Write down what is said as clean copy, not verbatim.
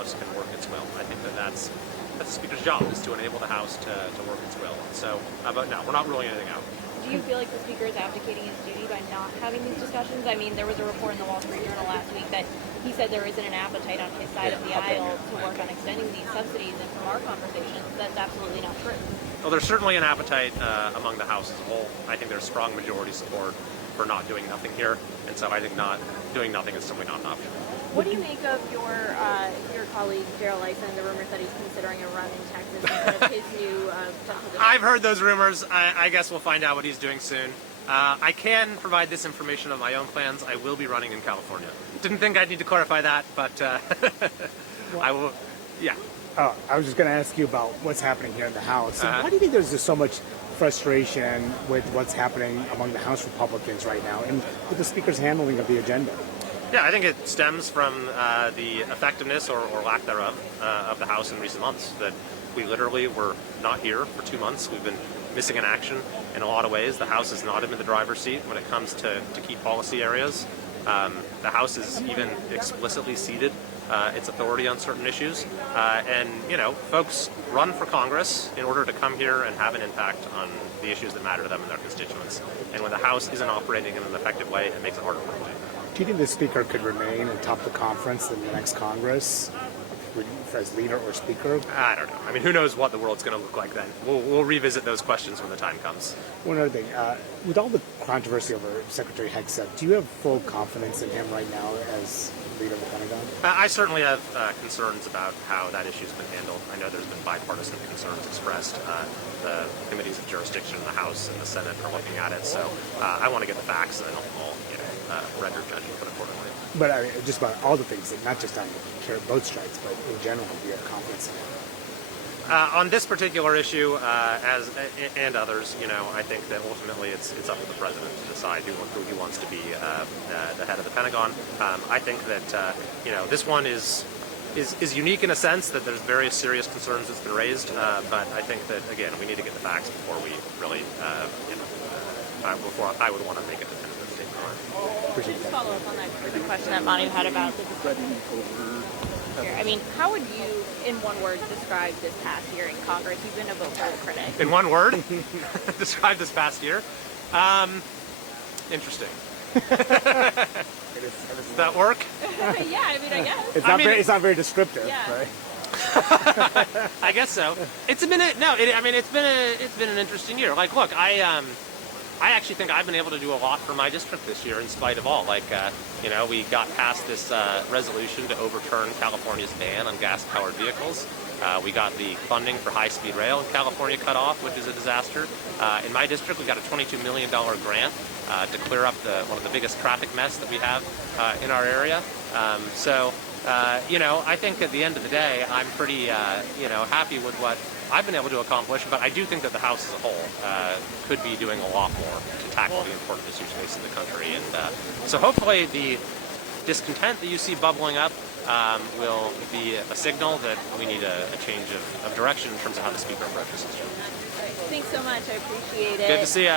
House can work its will. I think that's the Speaker's job, is to enable the House to work its will. And so, but no, we're not ruling anything out. Do you feel like the Speaker is abdicating his duty by not having these discussions? I mean, there was a report in the Wall Street Journal last week that he said there isn't an appetite on his side of the aisle to work on extending these subsidies, and from our conversations, that's absolutely not true. Well, there's certainly an appetite among the House as a whole. I think there's strong majority support for not doing nothing here, and so I think not doing nothing is simply not an option. What do you make of your colleague Darrell Ison, the rumors that he's considering a run in Texas instead of his new potential? I've heard those rumors. I guess we'll find out what he's doing soon. I can provide this information on my own plans. I will be running in California. Didn't think I'd need to clarify that, but I will. Yeah. I was just going to ask you about what's happening here in the House. Why do you think there's just so much frustration with what's happening among the House Republicans right now and with the Speaker's handling of the agenda? Yeah, I think it stems from the effectiveness or lack thereof of the House in recent months. That we literally were not here for 2 months. We've been missing in action in a lot of ways. The House has not been in the driver's seat when it comes to key policy areas. The House has even explicitly ceded its authority on certain issues. And, you know, folks run for Congress in order to come here and have an impact on the issues that matter to them and their constituents. And when the House isn't operating in an effective way, it makes it harder for them. Do you think the Speaker could remain and top the conference in the next Congress as leader or Speaker? I don't know. I mean, who knows what the world's going to look like then. We'll revisit those questions when the time comes. One other thing. With all the controversy over Secretary Hegseth, do you have full confidence in him right now as leader of the Pentagon? I certainly have concerns about how that issue's been handled. I know there's been bipartisan concerns expressed. The committees of jurisdiction in the House and the Senate are looking at it. So I want to get the facts, and then I'll render judgment accordingly. But I mean, just about all the things, not just on boat strikes, but in general, do you have confidence in him? On this particular issue, and others, you know, I think that ultimately it's up to the president to decide who he wants to be the head of the Pentagon. I think that you know, this one is unique in a sense that there's various serious concerns that's been raised, but I think that again we need to get the facts before we really before I would want to make a definitive statement on it. Appreciate Just that. follow up on the question that Manu had about the here. I mean, how would you, in one word, describe this past year in Congress? You've been a vocal critic. In one word, describe this past year. Interesting. Does that work? Yeah, I mean, I guess. It's not very descriptive, Yeah. right? I guess so. It's been an interesting year. Like, look, I actually think I've been able to do a lot for my district this year in spite of all. Like, you know, we got past this resolution to overturn California's ban on gas-powered vehicles. We got the funding for high-speed rail in California cut off, which is a disaster. In my district, we got a $22 million grant to clear up one of the biggest traffic mess that we have in our area. You know, I think at the end of the day, I'm pretty, you know, happy with what I've been able to accomplish, but I do think that the House as a whole could be doing a lot more to tackle the important issues facing the country. And so hopefully the discontent that you see bubbling up will be a signal that we need a change of direction in terms of how the Speaker approaches this job. Thanks so much. I appreciate it. Good to see you.